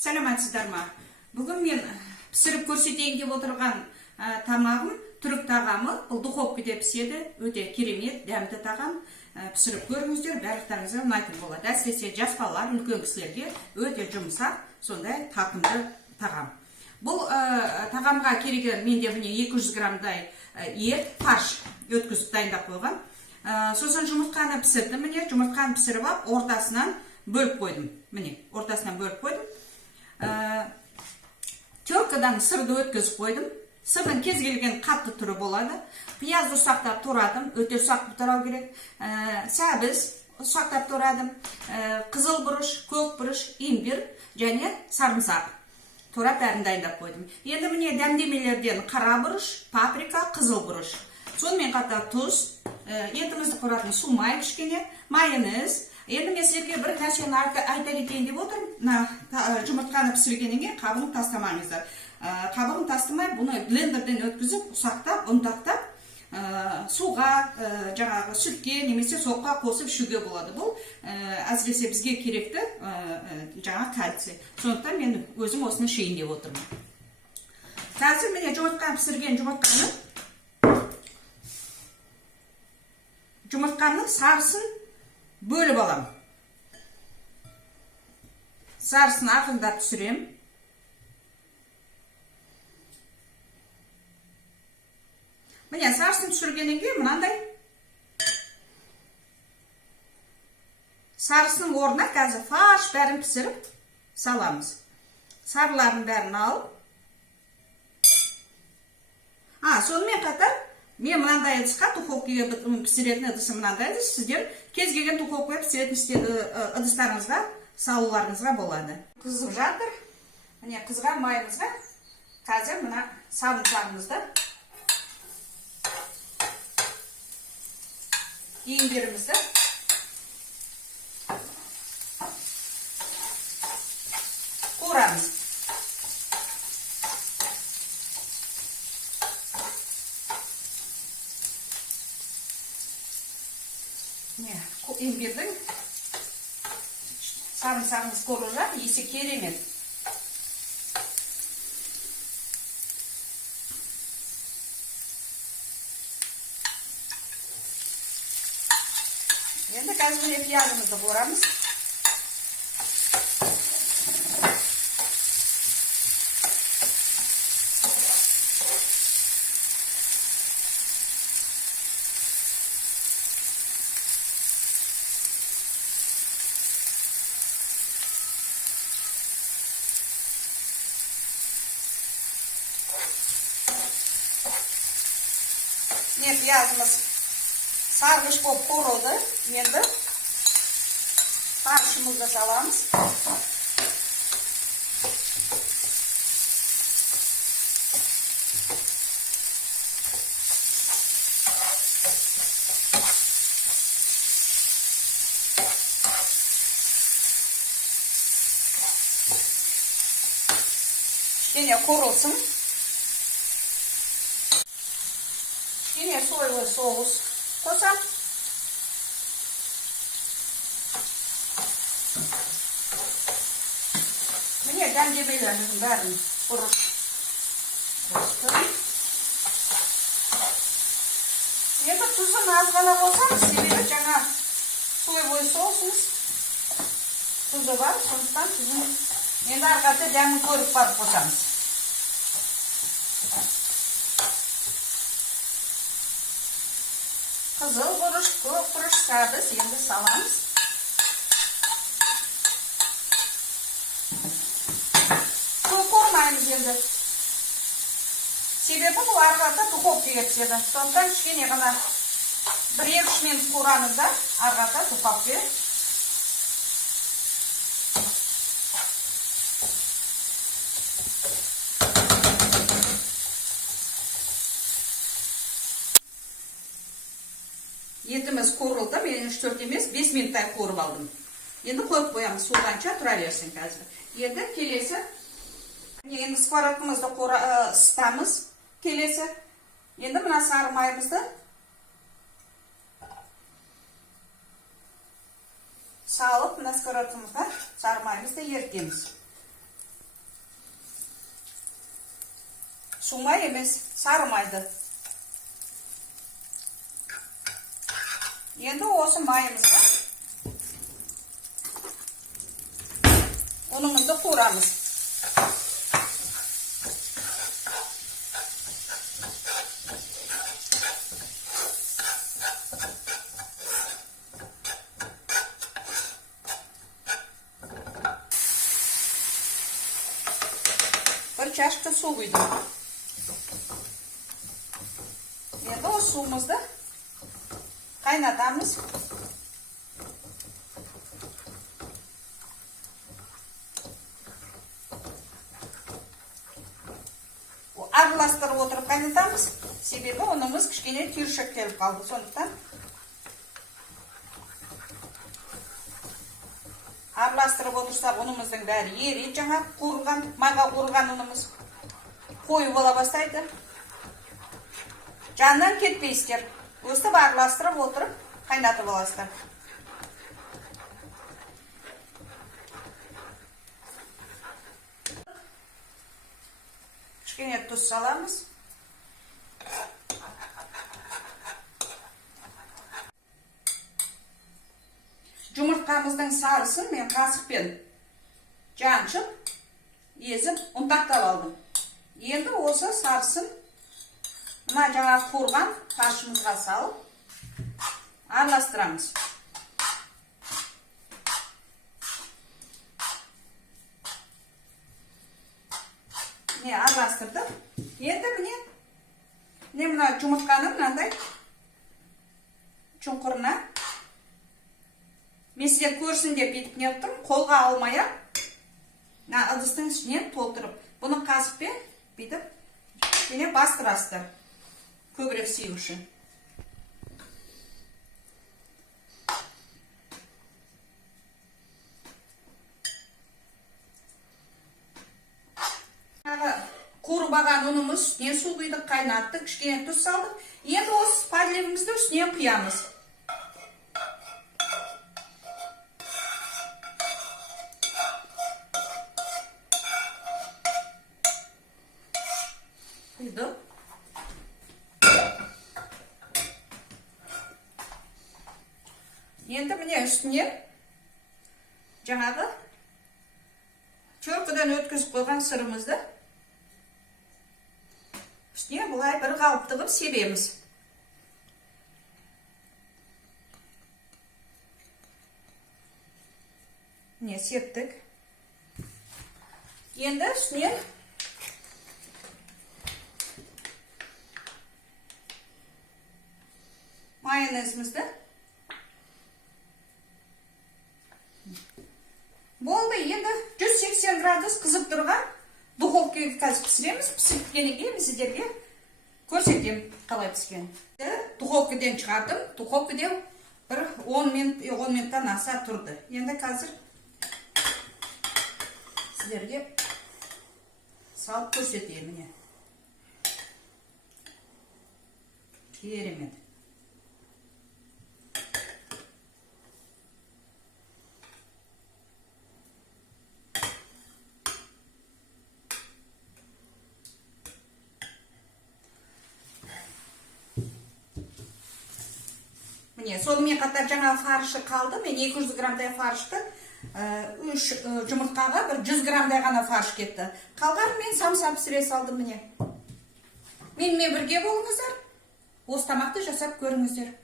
Сәлеметсіздер ма? Бүгін мен пісіріп көрсетейін деп отырған тамағым түрік тағамы. Бұл духовкада піседі. Өте керемет, дәмді тағам. Пісіріп көріңіздер, барлықтарыңызға ұнайтын болады. Әсіресе жас балалар, үлкен кісілерге өте жұмсақ, сондай тартымды тағам. Бұл тағамға керек менде міне 200 граммдай ет, фарш өткізіп дайындап қойған. Сосын жұмыртқаны пісірдім. Міне жұмыртқаны пісіріп алып, ортасынан бөліп қойдым. Міне, ортасынан бөліп қойдым. Теркадан сырды өткізіп қойдым. Сырдың кез келген қатты түрі болады. Пиязды ұсақтап турадым, өте ұсақ турау керек. Сәбіз ұсақтап турадым. Қызыл бұрыш, көк бұрыш, имбир және сарымсақ турап бәрін дайындап қойдым. Енді міне дәмдемелерден қара бұрыш, паприка, қызыл бұрыш. Сонымен қатар тұз, етімізді құратын су май кішкене, майонез. Енді мен сіздерге бір нәрсені айта кетейін деп отырмын. Жұмыртқаны пісіргеннен кейін қабығын тастамаңыздар. Қабығын тастамай, бұны блендерден өткізіп, ұсақтап, ұнтақтап, суға, жаңағы сүтке, немесе соққа қосып ішуге болады. Бұл әсіресе бізге керекті жаңа кальций. Сондықтан мен өзім осыны ішейін деп отырмын. Қазір міне жұмыртқаны пісірген жұмыртқаның сарысын бөліп алам. Сарысын ақырындап түсірем. Міне сарысын түсіргеннен кейін мынандай сарысының орнына қазір фарш бәрін пісіріп саламыз. Сарыларын бәрін алып. Сонымен қатар мен мынандай ыдысқа, духовкаға пісіретін ыдысы мынандай ыдыс. Сіздер кез келген духовкаға пісіретін ыдыстарыңызға салуларыңызға болады. Қызып жатыр. Міне қызған майымызға қазір мына сарымсағымызды, имбирімізді қуырамыз. Имбирдің сарымсағымыз қуырылып, иісі керемет. Енді қазір пиязымызды қуырамыз. Piyazımız sargıç болып қуырылды. Енді фаршымызды саламыз. Кішкене қуырылсын. Yine soylu соус қосам. Міне дәмдемелеріміздің бәрін ұрып қостым. Енді тұзын аз ғана қосамыз, себебі жаңа сойлы соусымыз тұзы бар, сондықтан тұзын енді арқасы дәмін көріп барып қосамыз. Қызыл бұрыш, көк бұрыш, сәбіз енді саламыз. Көп қуырмаймыз енді. Себебі бұл арқада духовкаға піседі. Сондықтан кішкене ғана 1-2 минут қуырамыз да арқада духовкаға. Етіміз қуырылды, мен 3-4 емес, 5 минуттай қуырып алдым. Енді қойып қоямыз, суғанша тұра берсін қазір. Енді келесі, енді сковородкамызды ысытамыз. Келесі, енді мына сары майымызды салып, мына сковородкамызға сары майымызды ерітеміз. Сумай емес, сары майды. Енді осы майымызға ұнымызды қуырамыз. Бір чашка су құйдым. Енді осы суымызды қайнатамыз. Араластырып отырып қайнатамыз. Себебі ұнымыз кішкене түйіршік келіп қалды. Сондықтан араластырып отырсақ, ұнымыздың бәрі ерейді. Жаңа қуырған, майға қуырған ұнымыз қою бола бастайды. Жанынан кетпейсіздер. Өстіп араластырып отырып қайнатып аласыздар. Кішкене тұз саламыз. Жұмыртқамыздың сарысын мен қасықпен жаншып, езіп, ұнтақтап алдым. Енді осы сарысын мына жаңа қуырған фаршымызға салып араластырамыз. Міне араластырдым. Енді міне мына жұмыртқаны мынандай чұңқырына мен сіздер көрсін деп бүйтіп неғып қолға алмай-ақ мына ыдыстың ішіне толтырып, бұны қасықпен бүйтіп бастырасыздар. Көбірек сию үшін. Қуырып алған ұнымыз үстіне су құйдық, қайнаттық, кішкене тұз салдық. Енді осы подливімізді үстіне құямыз. Құйдық. Енді міне үстіне жаңағы чөркіден өткізіп қойған сырымызды үстіне бұлай бір қалыпты қылып себеміз. Міне септік. Енді үстіне майонезімізді болды. Енді 180 градус қызып тұрған духовкаға қазір пісіреміз. Пісіп біткеннен кейін мен сіздерге көрсетемін қалай піскенін. Духовкадан шығардым. Духовкада бір 10 минуттан аса тұрды. Енді қазір сіздерге салып көрсетейін. Міне керемет. Міне, сонымен қатар жаңа фаршы қалды. Мен 200 грамдай фаршты 3 жұмыртқаға бір 100 грамдай ғана фарш кетті. Қалған мен самса пісіре салдым. Міне. Менімен бірге болыңыздар. Осы тамақты жасап көріңіздер.